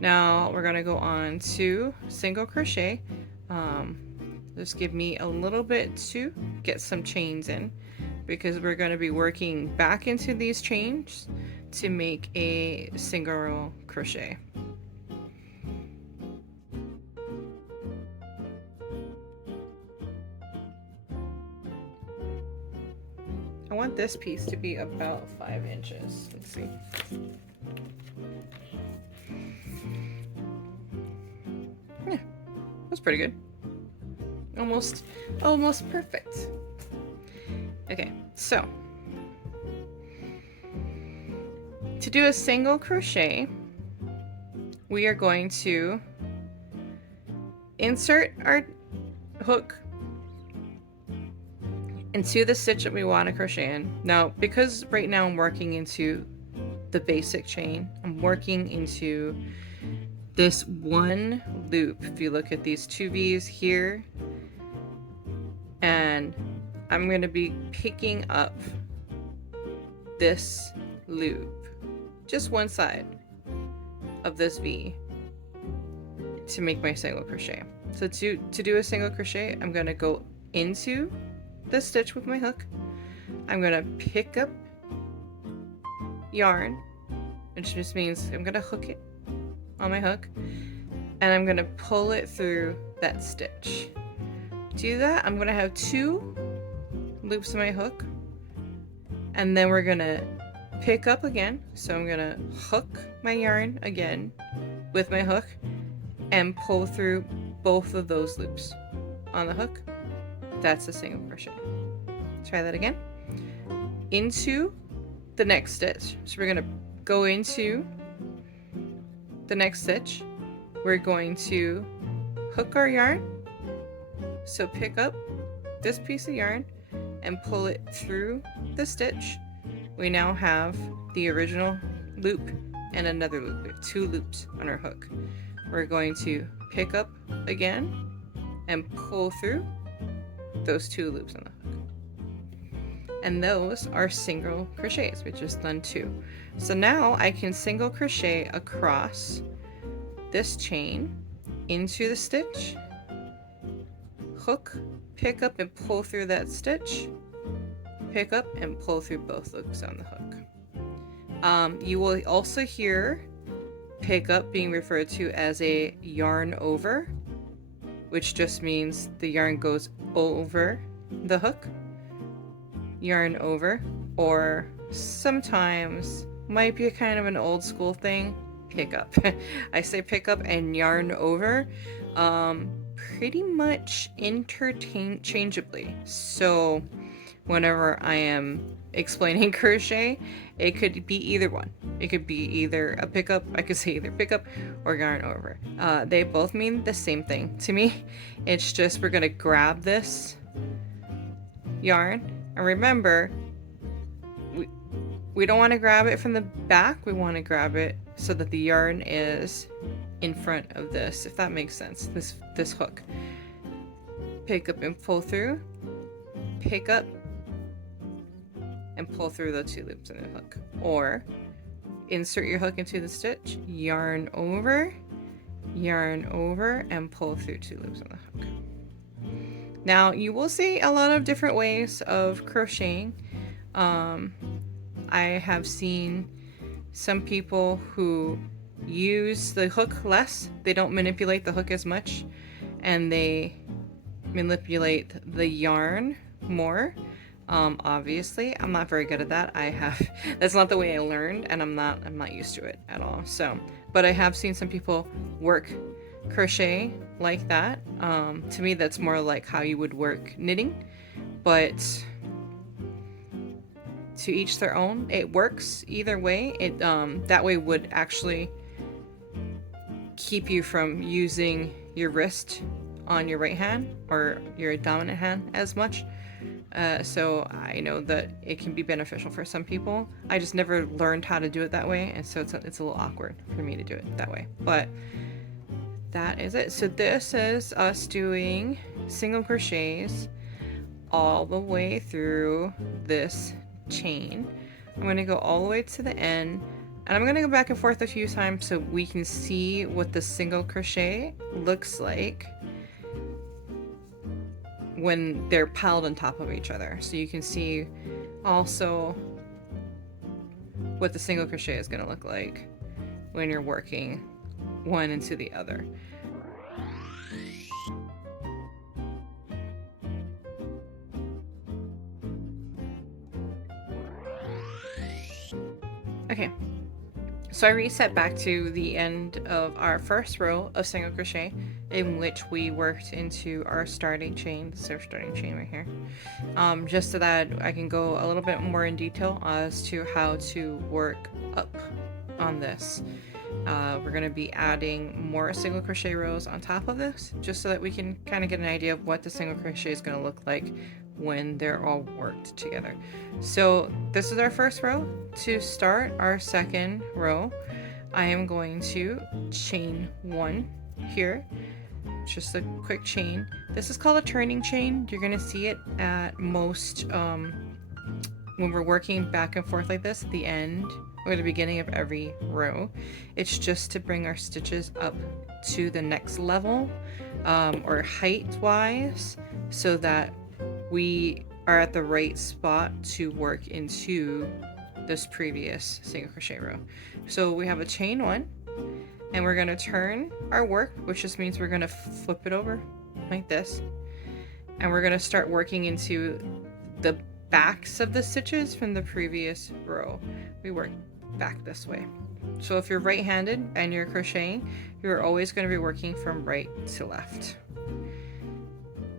Now we're going to go on to single crochet. Just give me a little bit to get some chains in, because we're going to be working back into these chains to make a single crochet. I want this piece to be about 5 inches. Let's see. Yeah, that's pretty good. Almost perfect. Okay, so to do a single crochet, we are going to insert our hook into the stitch that we want to crochet in. Now, because right now I'm working into the basic chain, I'm working into this one loop. If you look at these 2 V's here, and I'm going to be picking up this loop, just one side of this V, to make my single crochet. So to do a single crochet, I'm going to go into the stitch with my hook. I'm going to pick up yarn, which just means I'm going to hook it on my hook, and I'm going to pull it through that stitch. To do that, I'm going to have 2 loops on my hook, and then we're going to pick up again. So I'm going to hook my yarn again with my hook and pull through both of those loops on the hook. That's a single crochet. Try that again. Into the next stitch. So we're going to go into the next stitch. We're going to hook our yarn. So pick up this piece of yarn and pull it through the stitch. We now have the original loop and another loop. We have 2 loops on our hook. We're going to pick up again and pull through those 2 loops on the hook. And those are single crochets. We just done 2. So now I can single crochet across this chain into the stitch, hook, pick up and pull through that stitch, pick up and pull through both loops on the hook. You will also hear pick up being referred to as a yarn over, which just means the yarn goes over the hook. Yarn over, or sometimes might be a kind of an old school thing, pick up. I say pick up and yarn over pretty much interchangeably. So whenever I am explaining crochet, it could be either one. It could be either a pickup, I could say either pickup or yarn over. They both mean the same thing to me. It's just we're gonna grab this yarn, and remember, we don't want to grab it from the back, we want to grab it so that the yarn is in front of this, if that makes sense, this hook. Pick up and pull through, pick up and pull through the 2 loops in the hook, or insert your hook into the stitch, yarn over, and pull through 2 loops on the hook. Now you will see a lot of different ways of crocheting. I have seen some people who use the hook less, they don't manipulate the hook as much, and they manipulate the yarn more. Obviously I'm not very good at that. That's not the way I learned, and I'm not used to it at all. So, but I have seen some people work crochet like that. To me that's more like how you would work knitting, but to each their own. It works either way. It that way would actually keep you from using your wrist on your right hand or your dominant hand as much. So I know that it can be beneficial for some people. I just never learned how to do it that way, and so it's a little awkward for me to do it that way. But that is it. So this is us doing single crochets all the way through this chain. I'm going to go all the way to the end, And I'm gonna go back and forth a few times so we can see what the single crochet looks like when they're piled on top of each other. So you can see also what the single crochet is gonna look like when you're working one into the other. Okay, so I reset back to the end of our first row of single crochet in which we worked into our starting chain. This is our starting chain right here. Just so that I can go a little bit more in detail as to how to work up on this. We're going to be adding more single crochet rows on top of this, just so that we can kind of get an idea of what the single crochet is going to look like when they're all worked together. So this is our first row. To start our second row, I am going to chain 1 here, just a quick chain. This is called a turning chain. You're going to see it at most when we're working back and forth like this at the end or the beginning of every row. It's just to bring our stitches up to the next level, or height wise, so that we are at the right spot to work into this previous single crochet row. So we have a chain 1, and we're going to turn our work, which just means we're going to flip it over like this, and we're going to start working into the backs of the stitches from the previous row. We work back this way. So if you're right-handed and you're crocheting, you're always going to be working from right to left.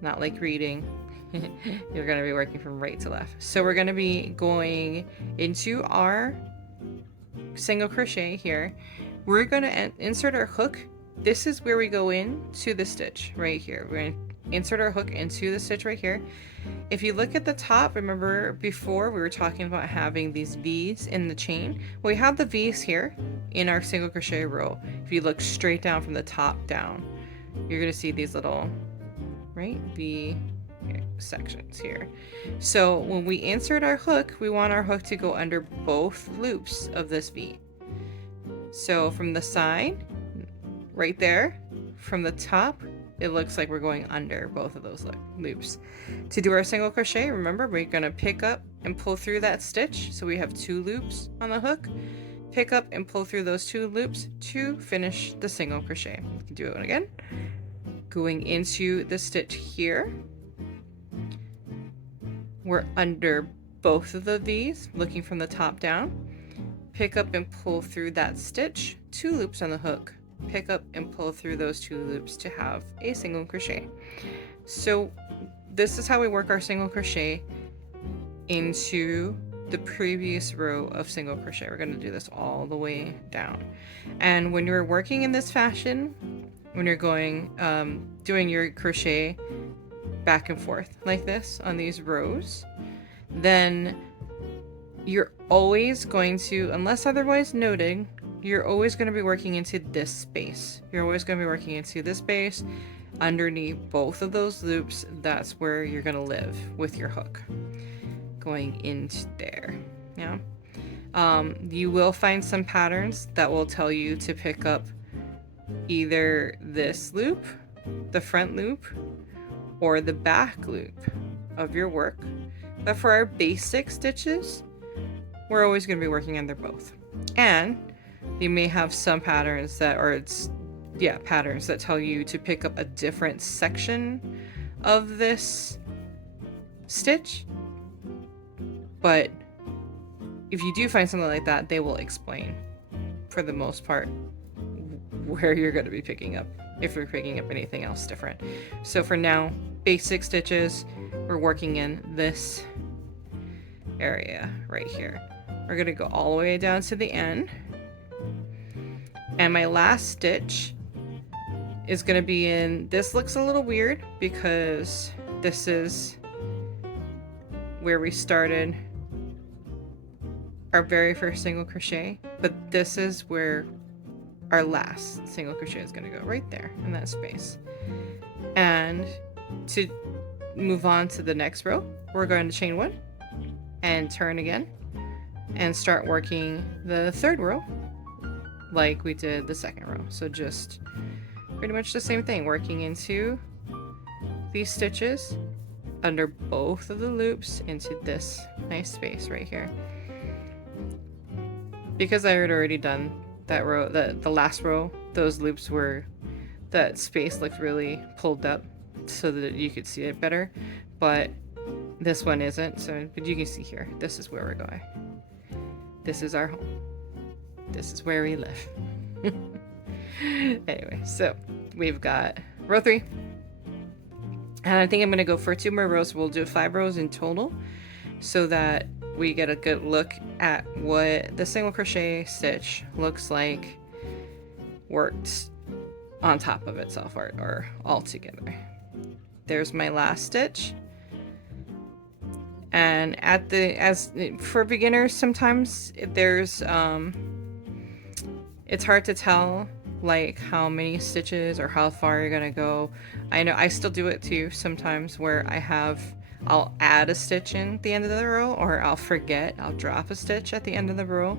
Not like reading. You're going to be working from right to left. So we're going to be going into our single crochet here. We're going to insert our hook. This is where we go into the stitch right here. We're going to insert our hook into the stitch right here. If you look at the top, remember before we were talking about having these V's in the chain? Well, we have the V's here in our single crochet row. If you look straight down from the top down, you're going to see these little, right, V sections here. So when we insert our hook, we want our hook to go under both loops of this V. So from the side, right there, from the top, it looks like we're going under both of those loops. To do our single crochet, remember, we're going to pick up and pull through that stitch. So we have 2 loops on the hook. Pick up and pull through those 2 loops to finish the single crochet. You can do it again. Going into the stitch here, we're under both of the V's, looking from the top down. Pick up and pull through that stitch, 2 loops on the hook. Pick up and pull through those 2 loops to have a single crochet. So this is how we work our single crochet into the previous row of single crochet. We're going to do this all the way down. And when you're working in this fashion, when you're going doing your crochet back and forth like this on these rows, then you're always going to, unless otherwise noted, you're always going to be working into this space. You're always going to be working into this space underneath both of those loops. That's where you're going to live with your hook going into there. Yeah. You will find some patterns that will tell you to pick up either this loop, the front loop, or the back loop of your work. But for our basic stitches, we're always going to be working under both. And you may have some patterns that are, patterns that tell you to pick up a different section of this stitch. But if you do find something like that, they will explain, for the most part, where you're going to be picking up, if you're picking up anything else different. So for now, basic stitches, we're working in this area right here. We're going to go all the way down to the end. And my last stitch is going to be in, this looks a little weird because this is where we started our very first single crochet, but this is where our last single crochet is going to go, right there in that space. And to move on to the next row, we're going to chain 1 and turn again, and start working the third row like we did the second row. So just pretty much the same thing, working into these stitches under both of the loops into this nice space right here. Because I had already done that row, the last row, those loops were, that space looked really pulled up so that you could see it better, but this one isn't. So, but you can see here, this is where we're going. This is our home. This is where we live. Anyway, so we've got row 3. And I think I'm going to go for 2 more rows. We'll do 5 rows in total so that we get a good look at what the single crochet stitch looks like worked on top of itself or all together. There's my last stitch. And for beginners, sometimes there's it's hard to tell like how many stitches or how far you're gonna go. I know I still do it too sometimes where I'll add a stitch in at the end of the row, or I'll drop a stitch at the end of the row.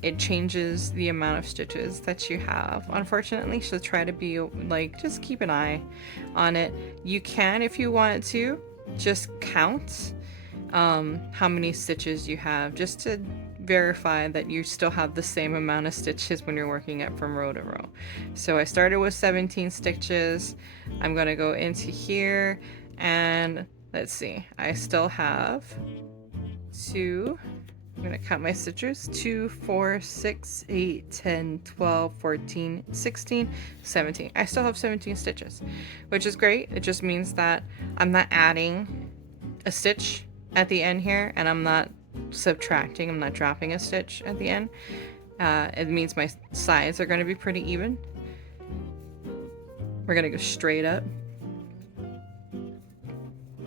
It changes the amount of stitches that you have, unfortunately, so try to be like, just keep an eye on it. You can, if you want to, just count how many stitches you have, just to verify that you still have the same amount of stitches when you're working up from row to row. So I started with 17 stitches. I'm going to go into here and let's see, I still have 2, I'm going to count my stitches, 2, 4, 6, 8, 10, 12, 14, 16, 17. I still have 17 stitches, which is great. It just means that I'm not adding a stitch at the end here, and I'm not subtracting, I'm not dropping a stitch at the end. It means my sides are going to be pretty even. We're going to go straight up.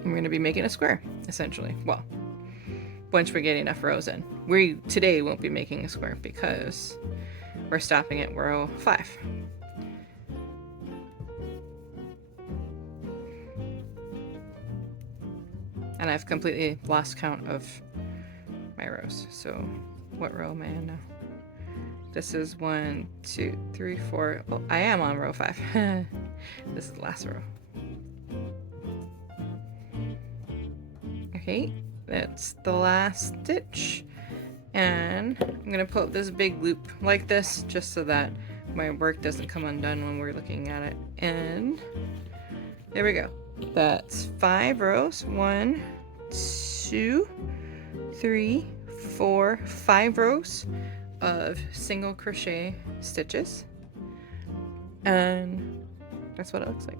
We're going to be making a square, essentially. Well, once we get enough rows in. We today won't be making a square because we're stopping at row 5. And I've completely lost count of my rows. So what row am I in now? This is 1, 2, 3, 4. Oh, I am on row 5. This is the last row. Okay, that's the last stitch. And I'm gonna put this big loop like this just so that my work doesn't come undone when we're looking at it. And there we go. That's 5 rows. 1, 2, 3, 4, 5 rows of single crochet stitches. And that's what it looks like.